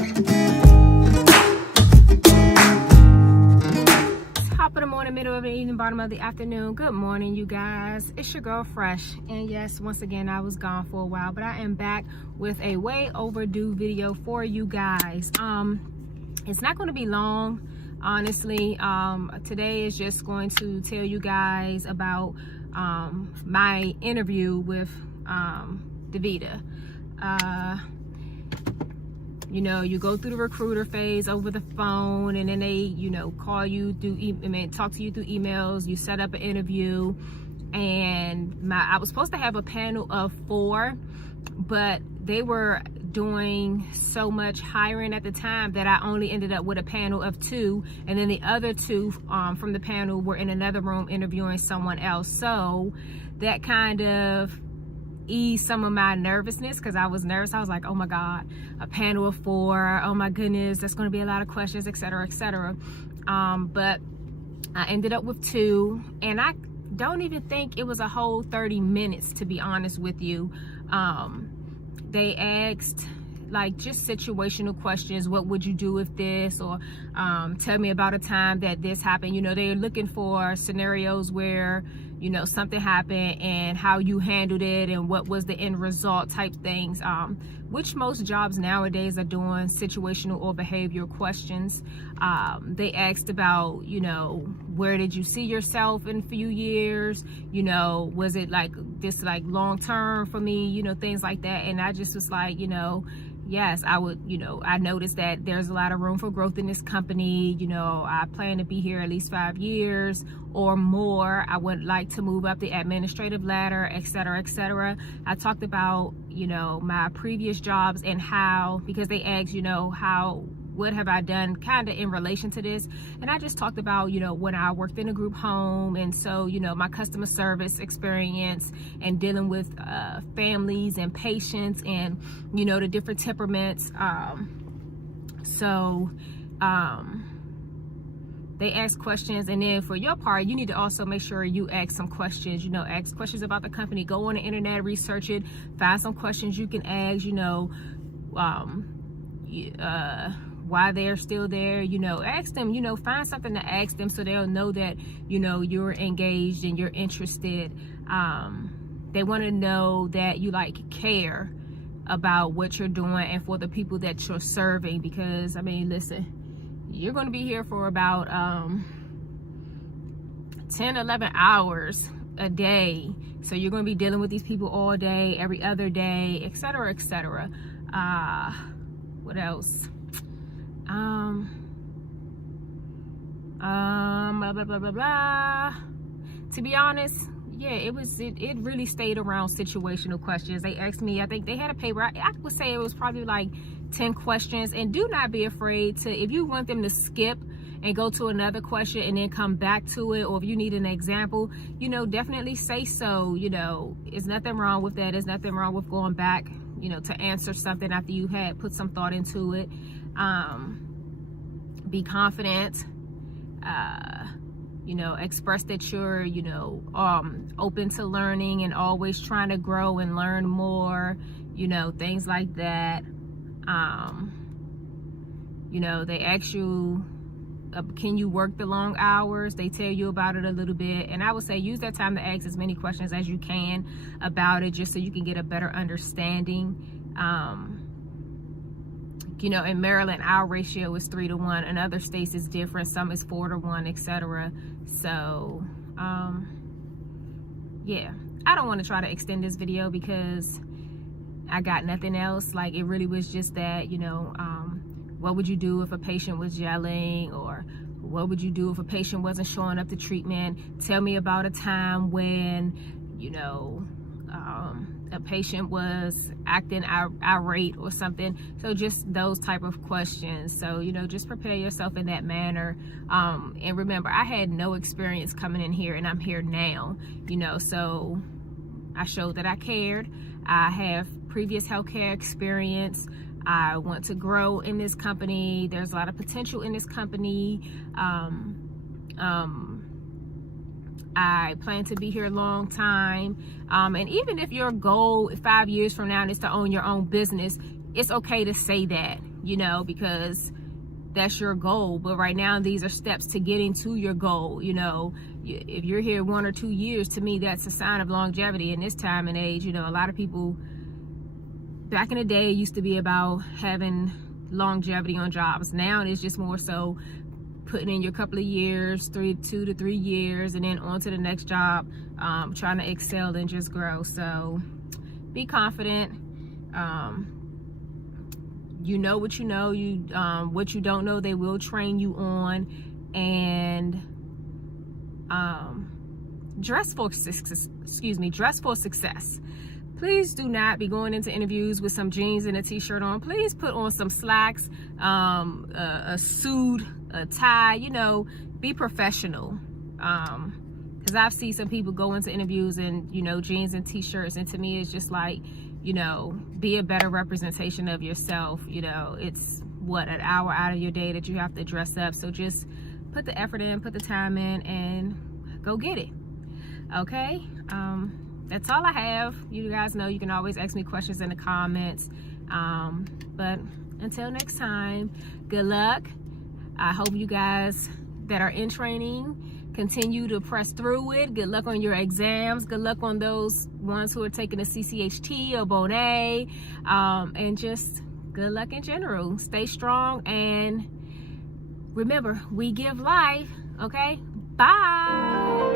Top of the morning, middle of the evening, bottom of the afternoon. Good morning, you guys. It's your girl Fresh, and yes, once again I was gone for a while, but I am back with a way overdue video for you guys. It's not going to be long, honestly. Today is just going to tell you guys about my interview with Davita. You know, you go through the recruiter phase over the phone, and then they, you know, call you through, talk to you through emails. You set up an interview, and I was supposed to have a panel of 4, but they were doing so much hiring at the time that I only ended up with a panel of 2, and then the other 2 from the panel were in another room interviewing someone else. So that kind of ease some of my nervousness, because I was nervous. I was like, oh my God, a panel of 4, oh my goodness, that's going to be a lot of questions, etc., etc. But I ended up with 2, and I don't even think it was a whole 30 minutes, to be honest with you. They asked like just situational questions. What would you do if this, or tell me about a time that this happened. You know, they're looking for scenarios where, you know, something happened and how you handled it and what was the end result type things, which most jobs nowadays are doing situational or behavioral questions. They asked about, you know, where did you see yourself in a few years? You know, was it like this like long term for me? You know, things like that. And I just was like, you know, yes, I would, you know, I noticed that there's a lot of room for growth in this company. You know, I plan to be here at least 5 years or more. I would like to move up the administrative ladder, etc., etc. I talked about, you know, my previous jobs and how, because they asked, you know, what have I done kind of in relation to this, and I just talked about, you know, when I worked in a group home, and so, you know, my customer service experience and dealing with families and patients, and, you know, the different temperaments. They ask questions, and then for your part, you need to also make sure you ask some questions. You know, ask questions about the company. Go on the internet, research it, find some questions you can ask. You know, why they're still there. You know, ask them. You know, find something to ask them so they'll know that, you know, you're engaged and you're interested. They want to know that you like care about what you're doing and for the people that you're serving, because I mean, listen, you're going to be here for about 10-11 hours a day, so you're going to be dealing with these people all day, every other day, etc., etc. What else? Blah, blah, blah, blah, blah. To be honest, yeah, it really stayed around situational questions. They asked me, I think they had a paper, I would say it was probably like 10 questions. And do not be afraid to, if you want them to skip and go to another question and then come back to it, or if you need an example, you know, definitely say so. You know, there's nothing wrong with that. There's nothing wrong with going back, you know, to answer something after you had put some thought into it. Be confident. You know, express that you're, you know, open to learning and always trying to grow and learn more, you know, things like that. You know, they ask you, can you work the long hours? They tell you about it a little bit, and I would say use that time to ask as many questions as you can about it, just so you can get a better understanding. You know, in Maryland, our ratio is 3-to-1. In other states, it's different. Some is 4-to-1, etc. So, yeah, I don't want to try to extend this video because I got nothing else. Like, it really was just that, you know, what would you do if a patient was yelling, or what would you do if a patient wasn't showing up to treatment? Tell me about a time when, you know, a patient was acting irate or something. So just those type of questions. So, you know, just prepare yourself in that manner. And remember, I had no experience coming in here, and I'm here now, you know, so I showed that I cared. I have previous healthcare experience. I want to grow in this company. There's a lot of potential in this company. I plan to be here a long time. And even if your goal 5 years from now is to own your own business, it's okay to say that. you know, because that's your goal. But right now, these are steps to getting to your goal. You know, if you're here 1 or 2 years, to me, that's a sign of longevity in this time and age. You know, a lot of people back in the day, it used to be about having longevity on jobs. Now it's just more so putting in your couple of years, 2 to 3 years, and then on to the next job, trying to excel and just grow. So be confident. You know what you know. What you don't know, they will train you on. And dress for success. Please do not be going into interviews with some jeans and a t-shirt on. Please put on some slacks, a suit, a tie, you know, be professional. Because I've seen some people go into interviews and, you know, jeans and t-shirts, and to me it's just like, you know, be a better representation of yourself. You know, it's what, an hour out of your day that you have to dress up. So just put the effort in, put the time in, and go get it. Okay? That's all I have. You guys know you can always ask me questions in the comments. But until next time, good luck. I hope you guys that are in training continue to press through it. Good luck on your exams. Good luck on those ones who are taking a CCHT or Bonet. And just good luck in general. Stay strong, and remember, we give life. Okay? Bye.